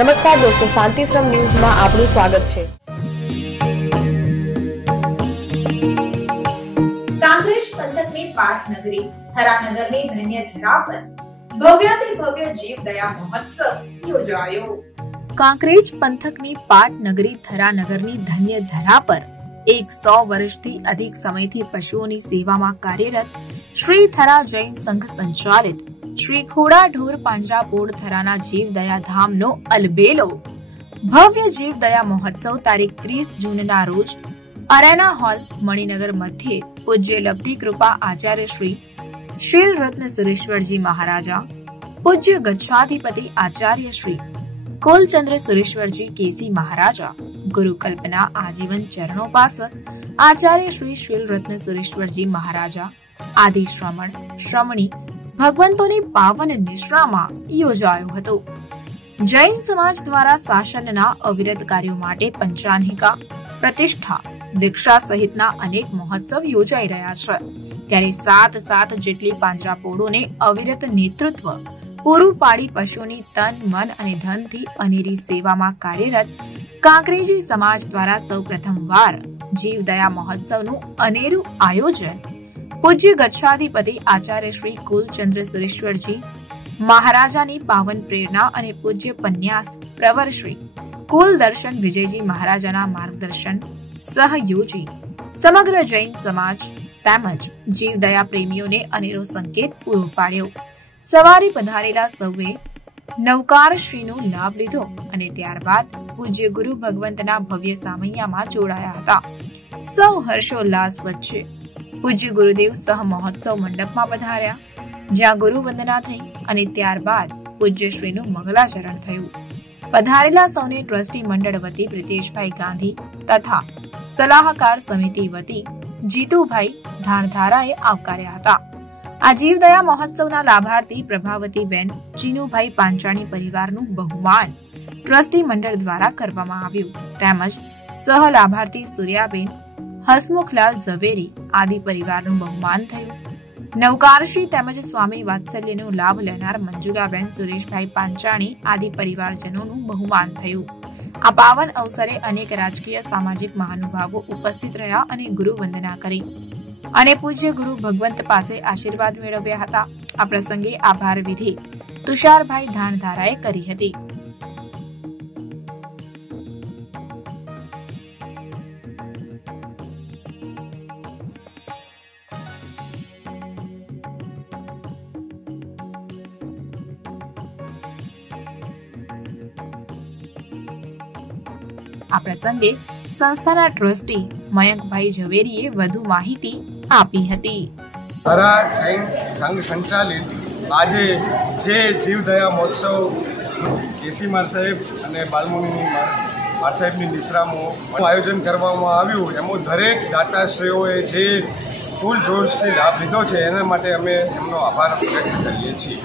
નમસ્કાર દોસ્તો, શાંતિશ્રમ ન્યૂઝમાં આપનું સ્વાગત છે। કાંકરેજ પંથકની પાટનગરી થરાનગરની ધન્ય ધરા પર ભવ્યાતિ ભવ્ય જીવદયા મહોત્સવ યોજાયો। કાંકરેજ પંથકની પાટનગરી થરાનગરની ધન્ય ધરા પર 100 વર્ષથી અધિક સમયથી પશુઓની સેવામાં કાર્યરત શ્રી થરા જૈન સંઘ સંચાલિત શ્રી ખોડા ઢોર પાંજરાપોળ થરાના જીવદયા ધામનો અલબેલો ભવ્ય જીવદયા મહોત્સવ તારીખ 30 જૂનના રોજ અરેના હોલ મણિનગર મધ્યે પૂજ્ય લબ્ધિ કૃપા આચાર્ય શ્રી શીલ રત્ન સુરેશ્વરજી મહારાજા, પૂજ્ય ગચ્છાધિપતિ આચાર્ય શ્રી કુલચંદ્ર સુરેશ્વરજી કેસી મહારાજા, ગુરુ કલ્પના આજીવન ચરણોપાસક આચાર્ય શ્રી શીલ રત્ન સુરેશ્વરજી મહારાજા આદિ શ્રમણી ભગવંતોની પાવન નિશ્રામાં યોજાયો હતો। જૈન સમાજ દ્વારા શાસનના અવિરત કાર્યો માટે પંચાનિકા, પ્રતિષ્ઠા, દીક્ષા સહિતના અનેક મહોત્સવ યોજાઈ રહ્યા છે। ત્યારે 7 જેટલી પાંજરાપોળોને અવિરત નેતૃત્વ પૂરું પાડી પશુઓની તન, મન અને ધનથી અનેરી સેવામાં કાર્યરત કાંકરેજી સમાજ દ્વારા સૌ પ્રથમવાર જીવદયા મહોત્સવનું અનેરું આયોજન પૂજ્ય ગચ્છાધિપતિ આચાર્ય શ્રી કુલચંદ્ર સુરેશ્વરજી મહારાજાની પાવન પ્રેરણા અને પૂજ્ય પન્યાસ પ્રવર શ્રી કુલદર્શન વિજયજી મહારાજાના માર્ગદર્શન સહયોજી સમગ્ર જૈન સમાજ તેમજ જીવદયા પ્રેમીઓને અનેરો સંકેત પૂરો પાડ્યો। સવારે પધારેલા સૌએ નવકારશ્રીનો લાભ લીધો અને ત્યારબાદ પૂજ્ય ગુરુ ભગવંતના ભવ્ય સામૈયામાં જોડાયા હતા। સૌ હર્ષોલ્લાસ વચ્ચે પૂજ્ય ગુરુદેવ સહ મહોત્સવ મંડપમાં પધાર્યા, જ્યાં ગુરુ વંદના થઈ અને ત્યારબાદ પૂજ્ય શ્રીનું મંગલાચરણ થયું। પધારેલા સૌને ટ્રસ્ટી મંડળ વતી પ્રિતેશભાઈ ગાંધી તથા સલાહકાર સમિતિ વતી જીતુભાઈ ધાણધારાએ આવકાર્યા હતા। આ જીવદયા મહોત્સવના લાભાર્થી પ્રભાવતીબેન ચીનુભાઈ પાંચાણી પરિવારનું બહુમાન ટ્રસ્ટી મંડળ દ્વારા કરવામાં આવ્યું, તેમજ સહ લાભાર્થી સૂર્યાબેન હસમુખલાલ ઝવેરી આદિ પરિવારનું બહુમાન થયું। નવકારશ્રી તેમજ સ્વામી વાત્સલ્યનો લાભ લેનાર મંજુલાબેન સુરેશભાઈ પાંચાણી આદિ પરિવારજનોનું બહુમાન થયું। આ પાવન અવસરે અનેક રાજકીય સામાજિક મહાનુભાવો ઉપસ્થિત રહ્યા અને ગુરુ વંદના કરી અને પૂજ્ય ગુરુ ભગવંત પાસે આશીર્વાદ મેળવ્યા હતા। આ પ્રસંગે આભાર વિધિ તુષારભાઈ ધાણધારાએ કરી હતી। આ પ્રસંગે સંસ્થાના ટ્રસ્ટી મયંકભાઈ ઝવેરીએ વધુ માહિતી આપી હતી। થરા જૈન સંઘ સંચાલિત આજે જે જીવદયા મહોત્સવ કેસી માર સાહેબ અને બાલમુનિની માર સાહેબની નિશ્રામાં આયોજન કરવામાં આવ્યું, એમાં દરેક દાતાશ્રીઓએ જે ફૂલ જોશથી લાભ લીધો છે એના માટે અમે એમનો આભાર વ્યક્ત કરીએ છીએ।